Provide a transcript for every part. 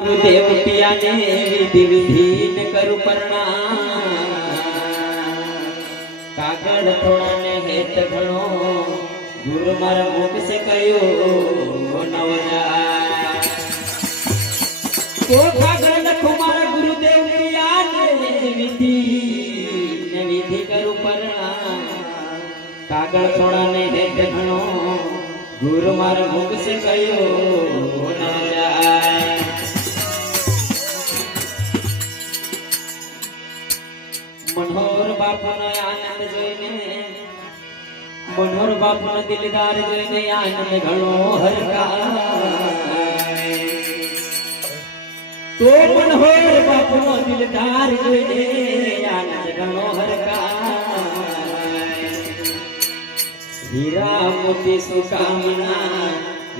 देव पिया ने विधि विधि ने करु प्रणाम कागड़ थोड़ा ने हेत घणो गुरु मारा मुख से कयो नवजा को कागड़ लखो मारा गुरुदेव पिया ने विधि करु प्रणाम कागड़ थोड़ा ने हेत घणो गुरु मारा मुख से कयो नवजा मनोहर बापनो आनंद जोईने मनोहर बापनो दिलदार जोईने आनंद घणो हरकाय तो मनोहर बापनो दिलदार जोईने आनंद घणो हरकाय हीरा मोती सुकामना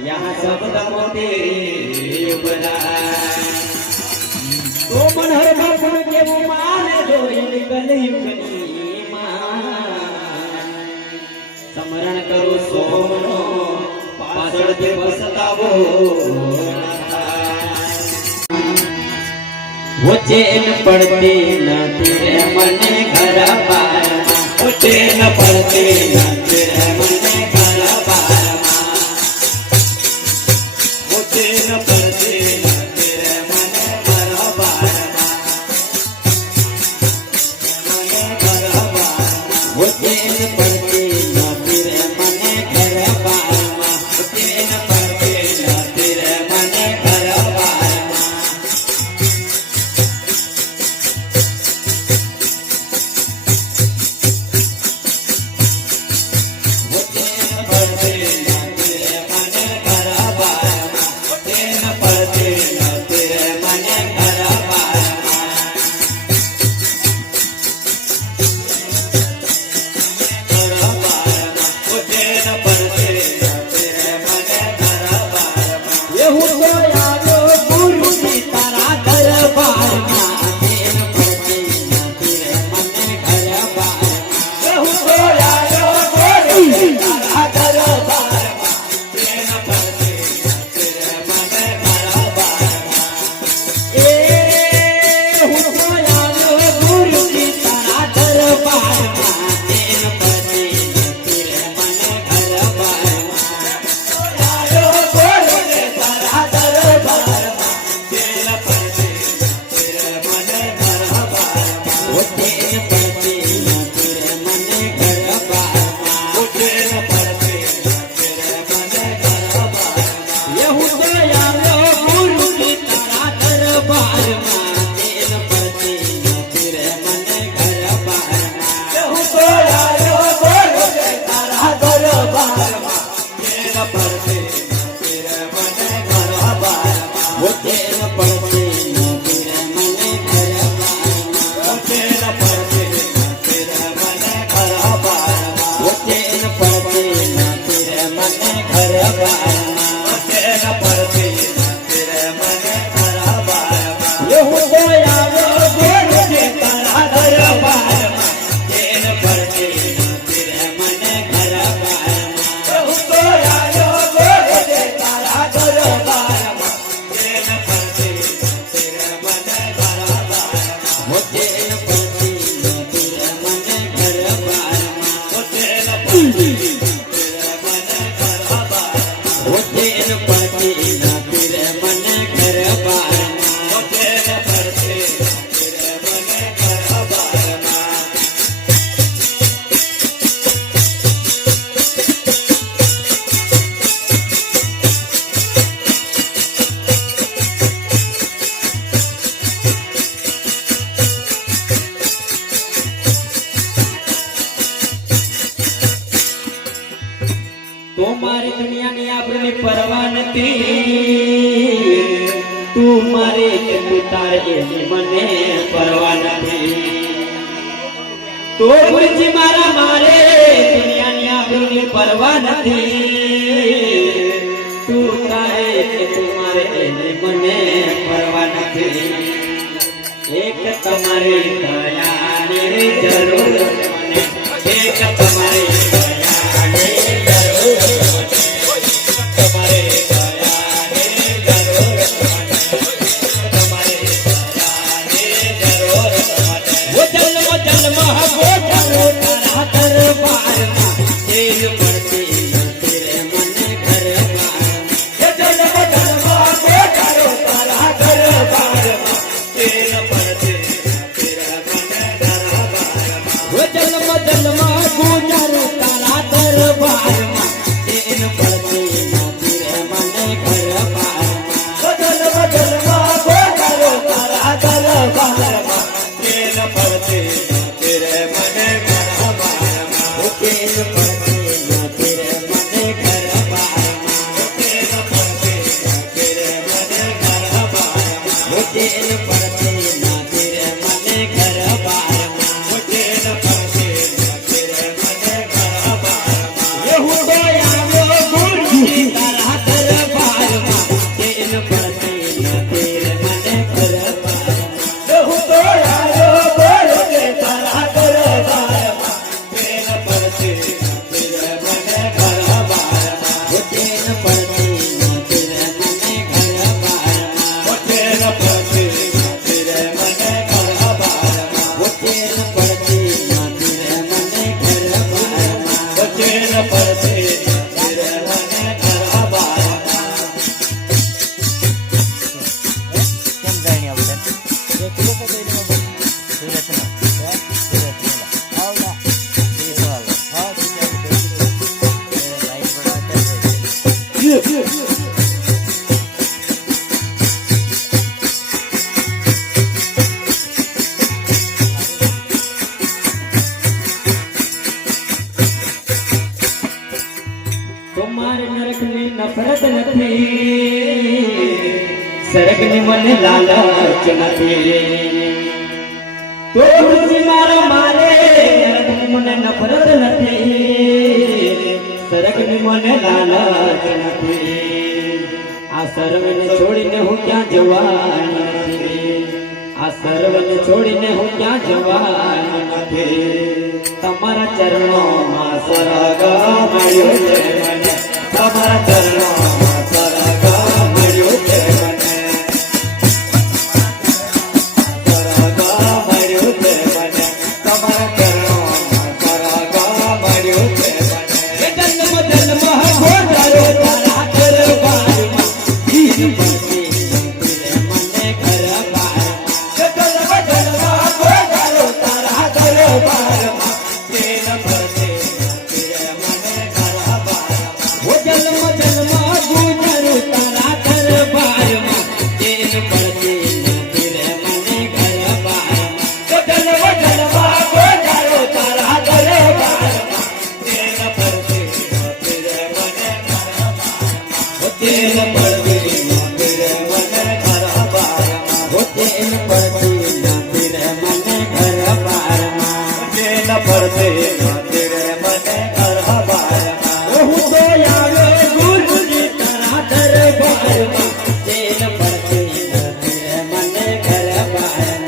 यहाँ शब्द मोती उपराय तो मनोहर बापनो के माने समरण करो सोमनो पाछळ ते बसतावो वो चैन पड़ती न तेरे मने घर पार वो चैन पड़ती न तेरे मने घर पार वो चैन पड़ती न तेरे मने घर पार वो चैन पड़ती न तेरे मने घर पार वो चैन पड़ती न तेरे मने घर पार वो चैन पड़ती न तेरे मने घर पार वो चैन पड़ती न तेरे मने घर पार मारे दुनिया ની આપણી પરવા નથી તું મારે કે તું તારે મને પરવા નથી તો ગુરુજી મારા મારે દુનિયા ની આપણી પરવા નથી તું તારે કે તું મારે મને પરવા નથી એક તમારી દયાની જરૂર મને એક તમારી દયાની જરૂર તમારે દયાની જરૂર મને તેન પડતે નથી રે મને ઘર બારમાં તેન પડતે નથી રે મને ઘર બારમાં હું તો આવ્યો ગુરુજી તારા દરબારમાં તેન પડતે નથી રે મને ઘર બારમાં હું તો આવ્યો ગુરુજી તારા દરબારમાં તેન પડતે નથી રે મને ઘર બારમાં તેન પડતે નથી રે મને ઘર બારમાં તેન પડતે નથી રે મને ઘર બારમાં તેન પડતે નથી રે મને ઘર બારમાં તેન પડતે નથી રે મને ઘર બારમાં કેમ જાણી આપણે એક લોકો તો એને સુરત ના સુરત ના આવલા એ સવાલ હા લાઈટ બનાવતા તમારે નરકની નફરત નથી સ્વર્ગની મને લાલચ નથી તો ગુરુજી મારા મારે નરકની મને નફરત નથી સ્વર્ગની મને લાલચ નથી આ સર્વને છોડીને હું ક્યાં જવાનો નથી આ સર્વને છોડીને હું ક્યાં જવાનો નથી તમારા ચરણોમાં સ્વર્ગ મળ્યો છે મને તમારા ચરણોમાં સ્વર્ગ મળ્યો છે મને સ્વર્ગ મળ્યો છે મને તમારા ચરણોમાં સ્વર્ગ મળ્યો છે મને જન્મ જન્મ ગોરાયો તારા દરબારમાં જીવ પડતી મને ઘર બારમાં જન્મ જન્મ ગોરાયો તારા દરબારમાં તેન પડતે નથી રે મને ઘર બારમાં ઓ જન્મ જન્મ ગુજરું તારા દરબારમાં તેન પડતે નથી રે મને ઘર બારમાં ઓ જન્મ જન્મ ગોરાયો તારા દરબારમાં તેન પડતે નથી રે મને ઘર બારમાં ઓ તેન પડતે નથી રે મને ઘર બારમાં ઓ તેન પડતે નથી રે મને ઘર બારમાં તેન પડતે નથી રે મને ઘર બારમાં હું તો આવ્યો ગુરુજી તારા દરબારમાં તેન પડતે નથી રે મને ઘર બારમાં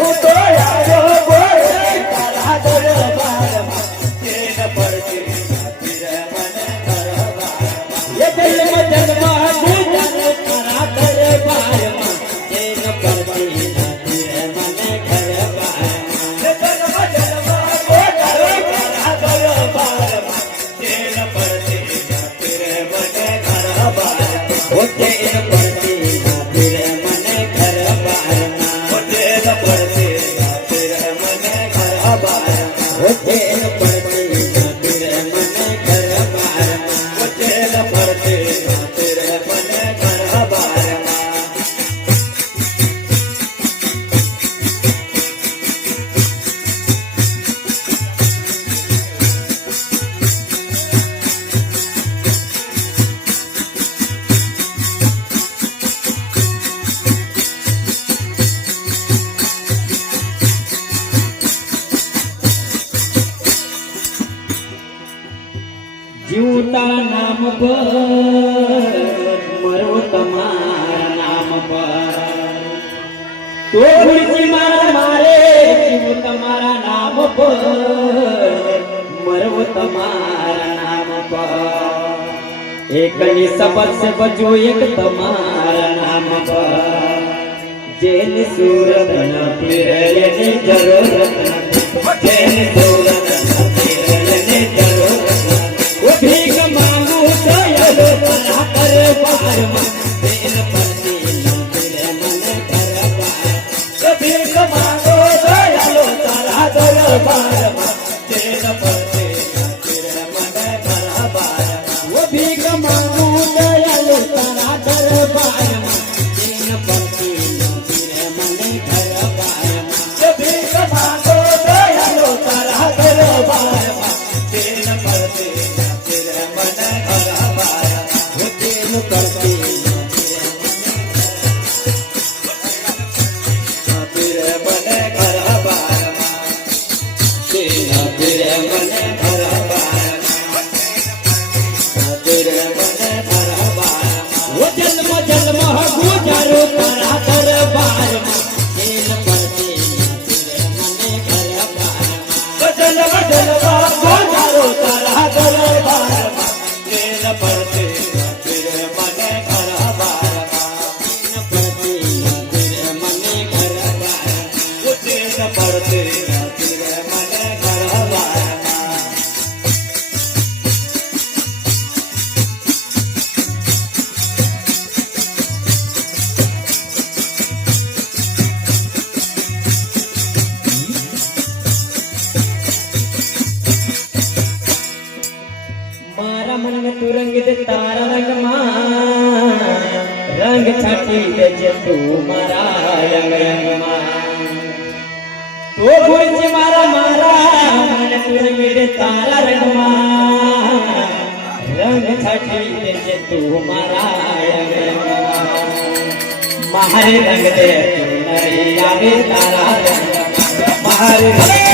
હું તો આવ્યો ગુરુજી તારા દરબારમાં તેન પડતે નથી રે મને ઘર બારમાં એ જન્મ જન્મ ગુજરું તારા દરબારમાં તેન પડતે નથી રે મને ઘર બારમાં એ જન્મ જન્મ ગુજરું તારા દરબારમાં તેન પડતે નથી રે મને ઘર બારમાં ઓ તેન પડતે નથી રે મને ઘર બારમાં ઓ તેન પડતે નથી રે મને ઘર બારમાં ઓ તેન પડતે નથી રે મને ઘર બારમાં ઓ તેન પડતે નથી રે મને ઘર બારમાં જીવું તારા નામ પર મરવું તમારા નામ પર તો ગુરુજી મારા મારે જીવું તમારા નામ પર મરવું તમારા નામ પર એકની શપથ से बचो एक તમારા નામ પર જેની સુરત નથી એની જરૂરત નથી જેની સુરત નથી એની જરૂરત નથી ભીખ માંગુ દયાલો તારા દરબારમાં તેન પડતે નથી રે મને ઘર બારમાં ભીખ માંગુ દયાલો તારા દરબારમાં તેન પડતે નથી રે મને ઘર બારમાં ભીખ માંગુ દયાલો તારા દરબારમાં તેન પડતે નથી રે મને ઘર બારમાં ભીખ માંગુ દયાલો તારા દરબારમાં તેન પડતે નથી રે મને ઘર બારમાં તેન પડતે મારા અંગ અંગમાં તો ગુરુજી મારા મારા મને સુરવીર તારા રંગમાં રંગ છટી દેજે તું મારા અંગ અંગમાં મારે રંગ દે તું નહીં આવે તારા રંગમાં મારે